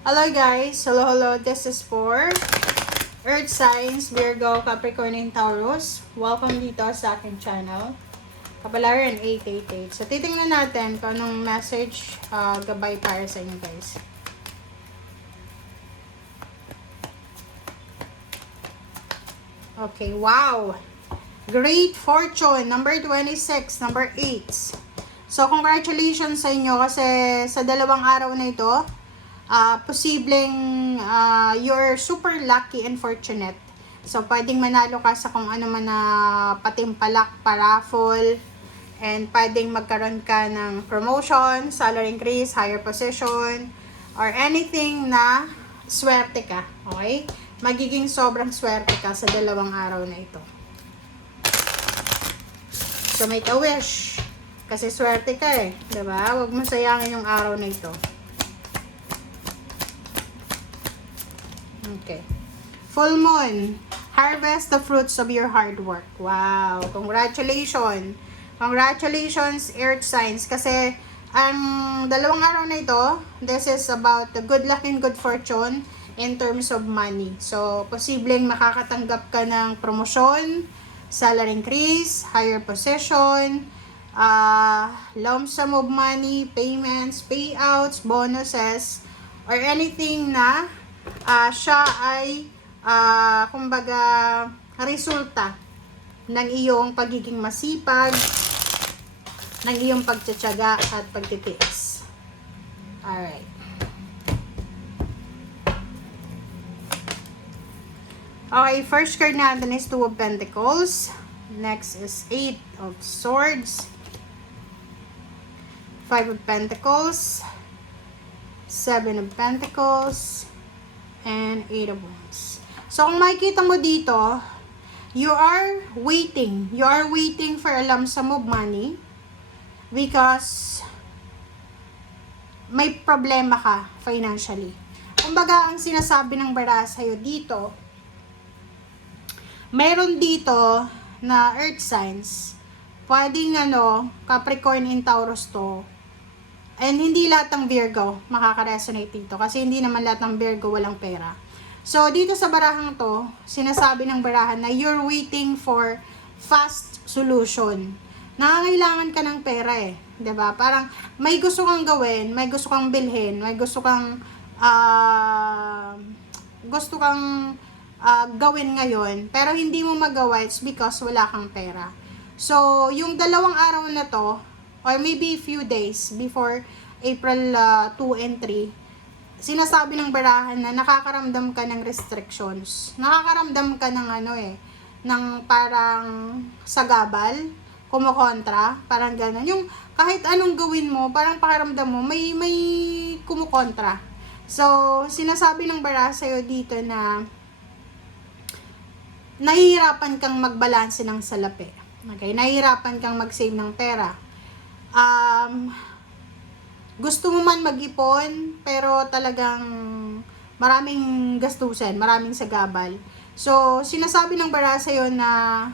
Hello guys, hello, this is for Earth Signs, Virgo, Capricorn, and Taurus. Welcome dito sa aking channel, Kapalaran 888. So titingnan natin kung anong message gabay para sa inyo guys. Okay, wow! Great Fortune, number 26, number 8. So congratulations sa inyo kasi sa dalawang araw na ito, posibleng you're super lucky and fortunate. So, pwedeng manalo ka sa kung ano man na patimpalak, paraffle, and pwedeng magkaroon ka ng promotion, salary increase, higher position, or anything na swerte ka. Okay? Magiging sobrang swerte ka sa dalawang araw na ito. So, make a wish. Kasi swerte ka eh. Diba? Huwag mo sayangin yung araw na ito. Okay. Full moon. Harvest the fruits of your hard work. Wow. Congratulations. Congratulations, earth signs. Kasi, ang dalawang araw na ito, this is about the good luck and good fortune in terms of money. So, posibleng makakatanggap ka ng promotion, salary increase, higher position, lump sum of money, payments, payouts, bonuses, or anything na siya ay kumbaga resulta ng iyong pagiging masipag, ng iyong pagtitiyaga at pagtitiis. Alright. Okay, first card natin is 2 of Pentacles. Next is 8 of Swords. 5 of Pentacles. 7 of Pentacles. And 8 of Wands. So, kung makikita mo dito, you are waiting. You are waiting for a lump sum of money because may problema ka financially. Kumbaga, ang sinasabi ng bara sa'yo dito, meron dito na earth signs, pwedeng Capricorn and Taurus to, and hindi lahat ng Virgo makaka-resonate dito kasi hindi naman lahat ng Virgo walang pera. So, dito sa barahang to, sinasabi ng barahan na you're waiting for fast solution. Nangangailangan ka ng pera eh. 'Di ba? Parang may gusto kang gawin, may gusto kang bilhin, may gusto kang gawin ngayon, pero hindi mo magawa, it's because wala kang pera. So, yung dalawang araw na to, or maybe few days before April 2 and 3, sinasabi ng barahan na nakakaramdam ka ng restrictions. Nakakaramdam ka ng ng parang sagabal, kumukontra, parang gano'n. Yung kahit anong gawin mo, parang pakiramdam mo, may kumukontra. So, sinasabi ng barahan sa'yo dito na nahihirapan kang magbalanse ng salapi. Okay? Nahihirapan kang mag-save ng pera. Gusto mo man mag-ipon, pero talagang maraming gastusin, maraming sagabal. So, sinasabi ng bara sa'yo na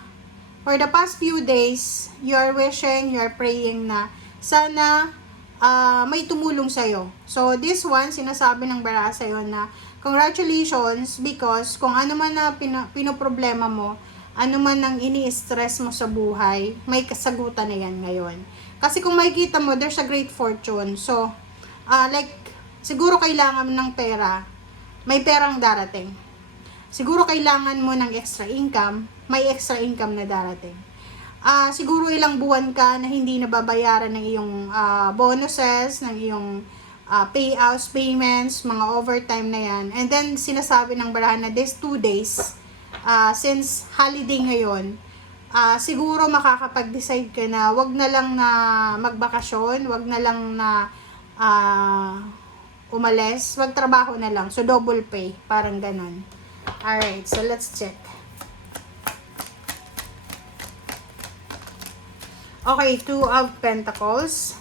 for the past few days, you are wishing, you are praying na sana may tumulong sa'yo. So, this one, sinasabi ng bara sa'yo na congratulations because kung ano man na pinoproblema mo, ano man ang ini-stress mo sa buhay, may kasagutan na yan ngayon. Kasi kung makikita mo, there's a great fortune. So, siguro kailangan mo ng pera, may perang darating. Siguro kailangan mo ng extra income, may extra income na darating. Siguro ilang buwan ka na hindi nababayaran ng iyong bonuses, ng iyong payouts, payments, mga overtime na yan. And then, sinasabi ng barahan na these 2 days, since holiday ngayon, siguro makakapag-decide ka na wag na lang na magbakasyon, wag na lang na umalis, wag trabaho na lang. So, double pay. Parang ganon. Alright, so let's check. Okay, 2 of Pentacles.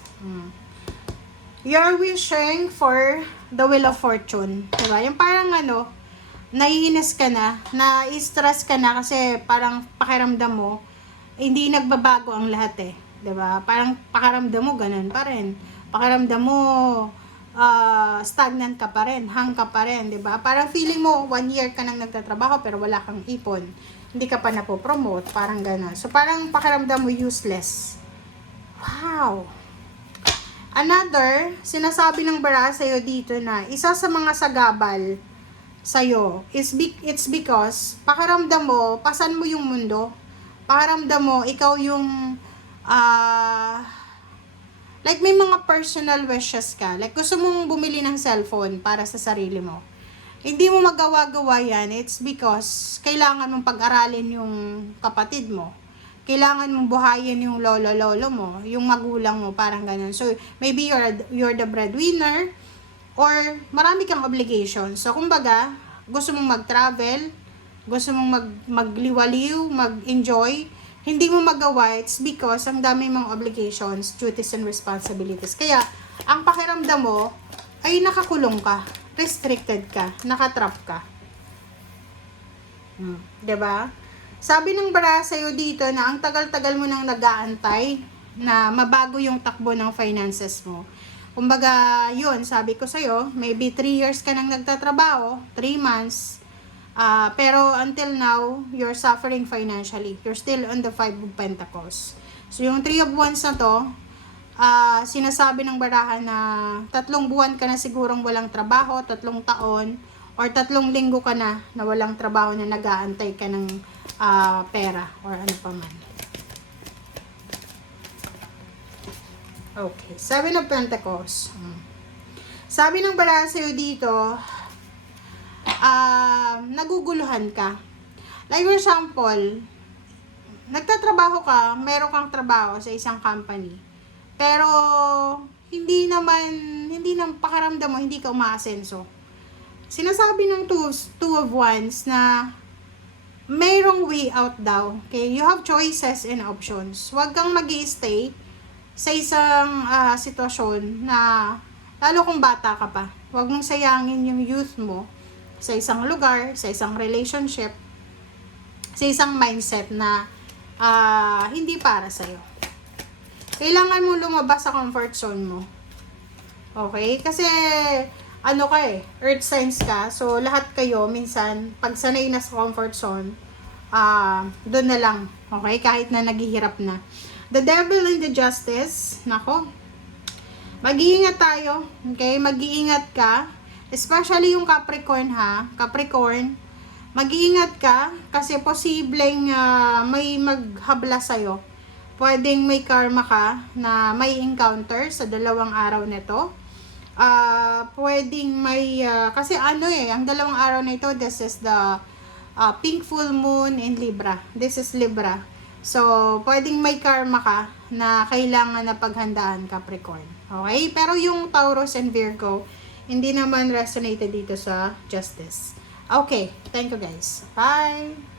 You're wishing for the Wheel of Fortune. Diba? Yung parang naiinis ka na, na-stress ka na kasi parang pakiramdam mo, hindi nagbabago ang lahat eh. 'Di ba? Parang pakiramdam mo ganun pa rin. Pakiramdam mo stagnant ka pa rin, hang ka pa rin, di ba? Parang feeling mo, 1 year ka nang nagtatrabaho, pero wala kang ipon. Hindi ka pa napopromote, parang gano'n. So, parang pakiramdam mo useless. Wow! Another, sinasabi ng bara sa'yo dito na, isa sa mga sagabal sa'yo, it's because, pakiramdam mo, pasan mo yung mundo. Pakiramdam mo, ikaw yung, like may mga personal wishes ka. Like gusto mong bumili ng cellphone para sa sarili mo. Hindi mo magawa-gawa yan. It's because kailangan mong pag-aralin yung kapatid mo. Kailangan mong buhayin yung lolo mo, yung magulang mo, parang ganun. So, maybe you're the breadwinner or marami kang obligation. So, kumbaga, gusto mong mag-travel, gusto mong magliwaliw, mag-enjoy, hindi mo magawa, it's because ang dami mong obligations, duties, and responsibilities. Kaya, ang pakiramdam mo ay nakakulong ka, restricted ka, nakatrap ka. Diba? Sabi ng bara sa'yo dito na ang tagal-tagal mo nang nag-aantay na mabago yung takbo ng finances mo. Kumbaga, yun, sabi ko sa'yo, maybe 3 years ka nang nagtatrabaho, 3 months, pero until now, you're suffering financially. You're still on the 5 of Pentacles. So, yung 3 of Wands na to, sinasabi ng barahan na 3 buwan ka na sigurong walang trabaho, 3 taon, or 3 linggo ka na walang trabaho na nag-aantay ka ng pera or ano pa man. Okay, 7 of Pentacles. Sabi ng barahan sa'yo dito, naguguluhan ka. Like for example, nagtatrabaho ka, meron kang trabaho sa isang company. Pero hindi naman pakiramdam mo, hindi ka umaasenso. Sinasabi ng two of Wands na mayroong way out daw. Okay? You have choices and options. Huwag kang mag-i-stay sa isang sitwasyon na lalo kung bata ka pa. Huwag mong sayangin yung youth mo sa isang lugar, sa isang relationship, sa isang mindset na hindi para sa'yo. Kailangan mo lumabas sa comfort zone mo. Okay? Kasi, earth signs ka. So, lahat kayo, minsan, pag sanay na sa comfort zone, doon na lang. Okay? Kahit na naghihirap na. The Devil and the Justice, nako, mag-iingat tayo. Okay? Mag-iingat ka. Especially yung Capricorn ha. Capricorn, mag-iingat ka kasi posibleng may maghabla sa'yo. Pwedeng may karma ka na may encounter sa 2 araw nito. Pwedeng may, kasi ang 2 araw na ito, this is the pink full moon in Libra. This is Libra. So, pwedeng may karma ka na kailangan na paghandaan, Capricorn. Okay? Pero yung Taurus and Virgo, hindi naman resonated dito sa Justice. Okay. Thank you guys. Bye!